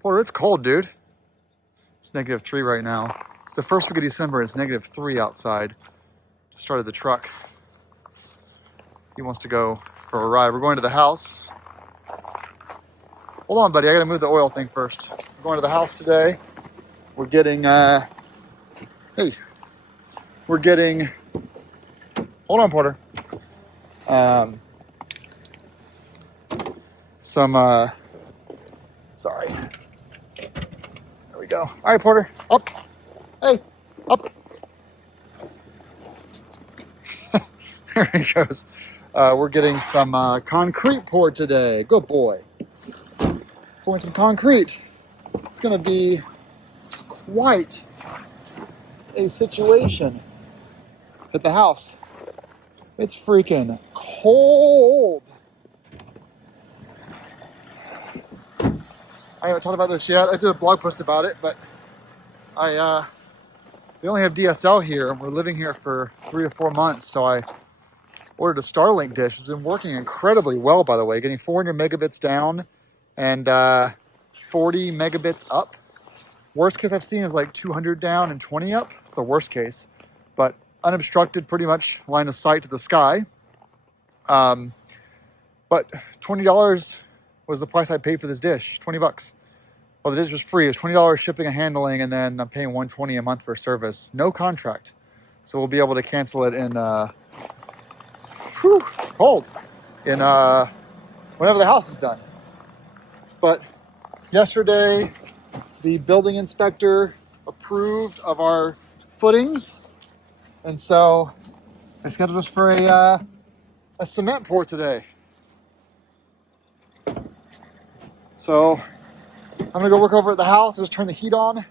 Porter, it's cold, dude. It's -3 right now. It's the first week of December. It's -3 outside. Just started the truck. He wants to go for a ride. We're going to the house. Hold on, buddy. I gotta move the oil thing first. We're going to the house today. We're getting, hold on, Porter. Sorry. There we go. All right, Porter. Up. Hey, up. There he goes. We're getting some concrete poured today. Good boy. Pouring some concrete. It's going to be quite a situation at the house. It's freaking cold. I haven't talked about this yet. I did a blog post about it, but we only have DSL here, and we're living here for 3 to 4 months, so I ordered a Starlink dish. It's been working incredibly well, by the way, getting 400 megabits down and 40 megabits up. Worst case I've seen is like 200 down and 20 up. It's the worst case, but unobstructed, pretty much line of sight to the sky. But $20 was the price I paid for this dish, 20 bucks. Well, the dish was free. It was $20 shipping and handling, and then I'm paying $120 a month for service. No contract. So we'll be able to cancel it in, cold, in whenever the house is done. But yesterday, the building inspector approved of our footings, and so I scheduled us for a cement pour today. So I'm gonna go work over at the house. I'll just turn the heat on.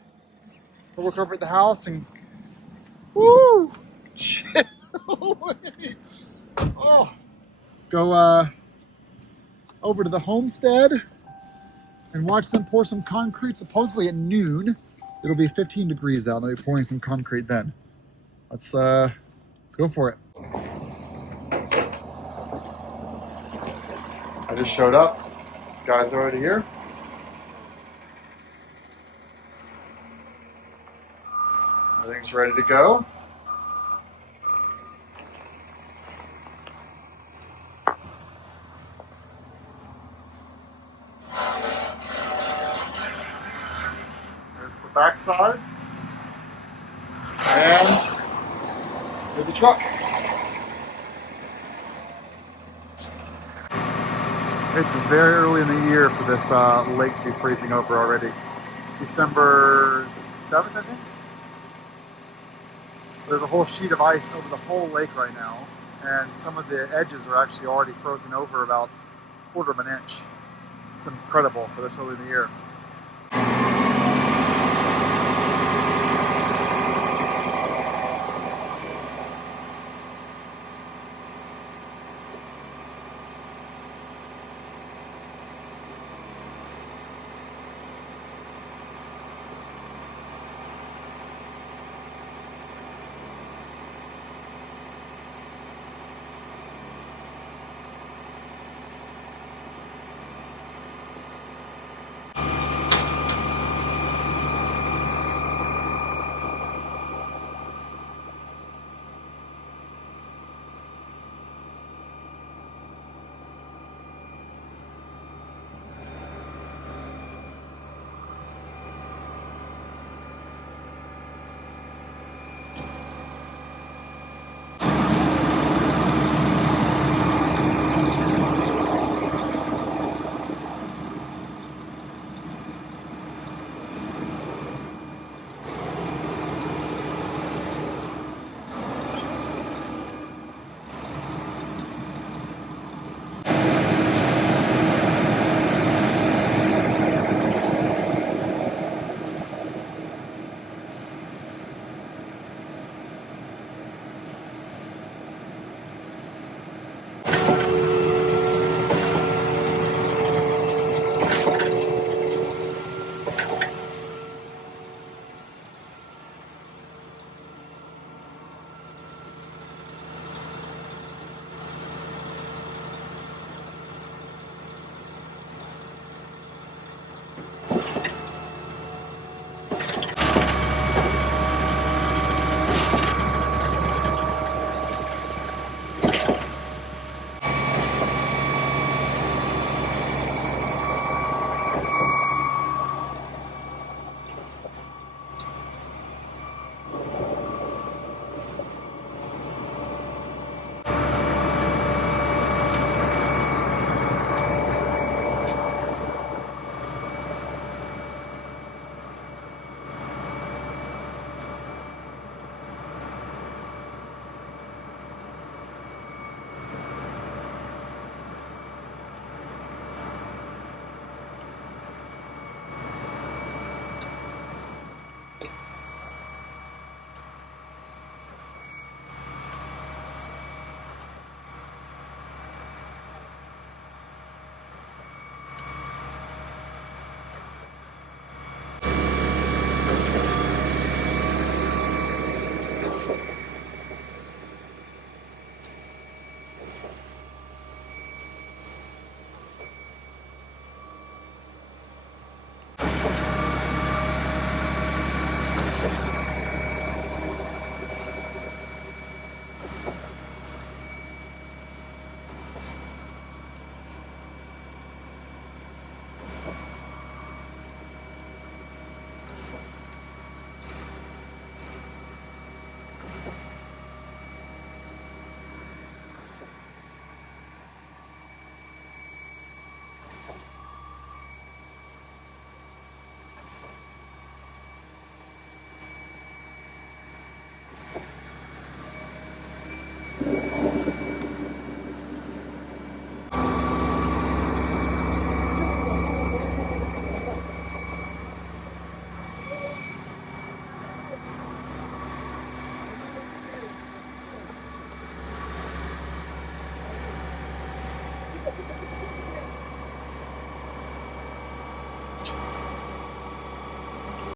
I'll work over at the house and woo, shit. Oh, go over to the homestead and watch them pour some concrete. Supposedly at noon, it'll be 15 degrees out. They'll be pouring some concrete then. Let's go for it. I just showed up. Guys are already here. Everything's ready to go. There's the backside. And there's the truck. It's very early in the year for this lake to be freezing over already. It's December 7th, I think. There's a whole sheet of ice over the whole lake right now, and some of the edges are actually already frozen over about 1/4 of an inch. It's incredible for this early in the year.